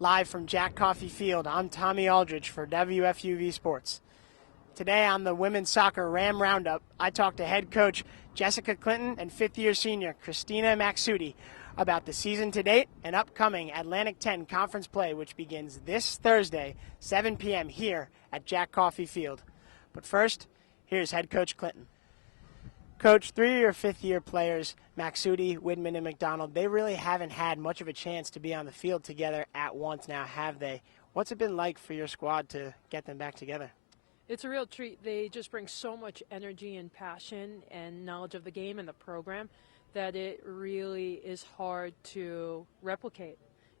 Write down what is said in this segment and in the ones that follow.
Live from Jack Coffey Field, I'm Tommy Aldrich for WFUV Sports. Today on the Women's Soccer Ram Roundup, I talked to head coach Jessica Clinton and fifth-year senior Kristina Maksuti about the season to date and upcoming Atlantic 10 conference play, which begins this Thursday, 7 p.m. here at Jack Coffey Field. But first, here's head coach Clinton. Coach, three of your fifth-year players, Maksuti, Widman, and McDonald, they really haven't had much of a chance to be on the field together at once now, have they? What's it been like for your squad to get them back together? It's a real treat. They just bring so much energy and passion and knowledge of the game and the program that it really is hard to replicate.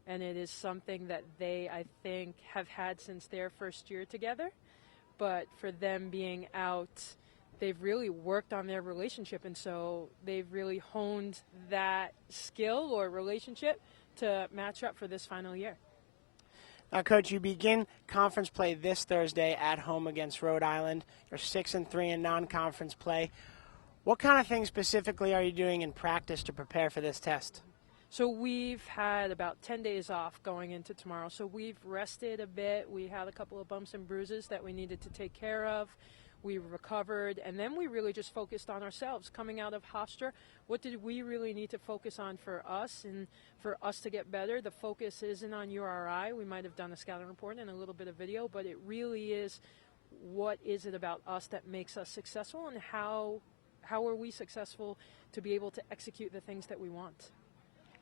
And it is something that they, I think, have had since their first year together. But for them being out, they've really worked on their relationship, and so they've really honed that skill or relationship to match up for this final year. Now, Coach, you begin conference play this Thursday at home against Rhode Island. You're 6-3 in non-conference play. What kind of things specifically are you doing in practice to prepare for this test? So we've had about 10 days off going into tomorrow, so we've rested a bit. We had a couple of bumps and bruises that we needed to take care of. We recovered, and then we really just focused on ourselves. Coming out of Hofstra, what did we really need to focus on for us and for us to get better? The focus isn't on URI. We might have done a scouting report and a little bit of video, but it really is what is it about us that makes us successful, and how are we successful to be able to execute the things that we want.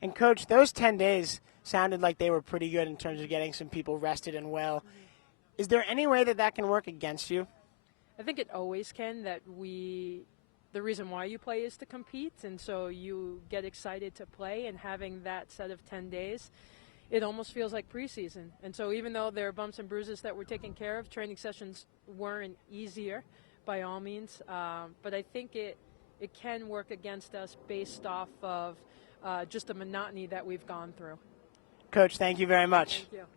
And, Coach, those 10 days sounded like they were pretty good in terms of getting some people rested and well. Mm-hmm. Is there any way that can work against you? I think it always can, that the reason why you play is to compete, and so you get excited to play, and having that set of 10 days, it almost feels like preseason. And so even though there are bumps and bruises that we're taking care of, training sessions weren't easier by all means, but I think it can work against us based off of just the monotony that we've gone through. Coach, thank you very much. Thank you.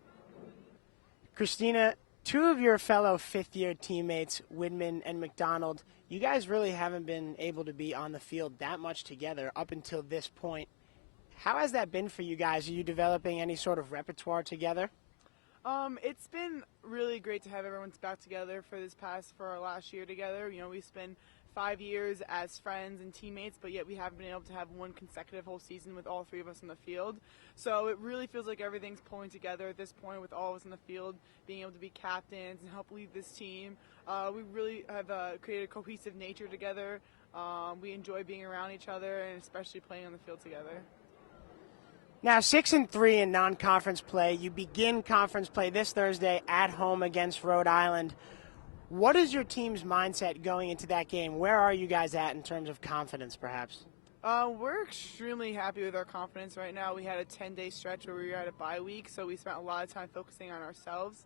Kristina, two of your fellow fifth-year teammates, Widman and McDonald, you guys really haven't been able to be on the field that much together up until this point. How has that been for you guys? Are you developing any sort of repertoire together? It's been really great to have everyone back together for our last year together. You know, we spent 5 years as friends and teammates, but yet we haven't been able to have one consecutive whole season with all three of us on the field. So it really feels like everything's pulling together at this point with all of us in the field, being able to be captains and help lead this team. We really have created a cohesive nature together. We enjoy being around each other, and especially playing on the field together. Now, 6-3 in non-conference play. You begin conference play this Thursday at home against Rhode Island. What is your team's mindset going into that game? Where are you guys at in terms of confidence, perhaps? We're extremely happy with our confidence right now. We had a 10-day stretch where we were at a bye week, so we spent a lot of time focusing on ourselves.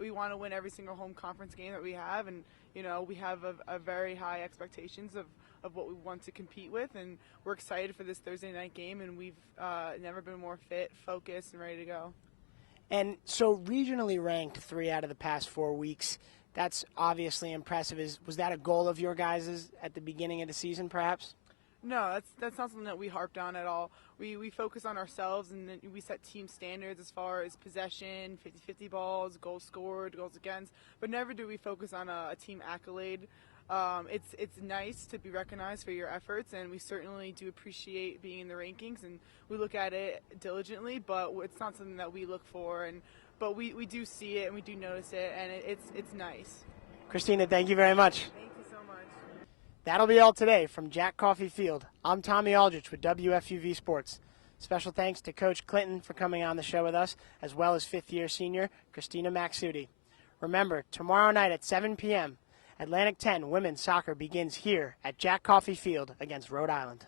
We want to win every single home conference game that we have, and you know, we have a very high expectations of what we want to compete with, and we're excited for this Thursday night game, and we've never been more fit, focused, and ready to go. And so regionally ranked 3 out of the past 4 weeks, that's obviously impressive. Was that a goal of your guys' at the beginning of the season, perhaps? No, that's not something that we harped on at all. We focus on ourselves, and then we set team standards as far as possession, 50-50 balls, goals scored, goals against, but never do we focus on a team accolade. It's nice to be recognized for your efforts, and we certainly do appreciate being in the rankings, and we look at it diligently, but it's not something that we look for, but we do see it and we do notice it, and it's nice. Kristina, thank you very much. Thank you so much. That'll be all today from Jack Coffey Field. I'm Tommy Aldrich with WFUV Sports. Special thanks to Coach Clinton for coming on the show with us, as well as fifth-year senior Kristina Maksuti. Remember, tomorrow night at 7 p.m., Atlantic 10 women's soccer begins here at Jack Coffey Field against Rhode Island.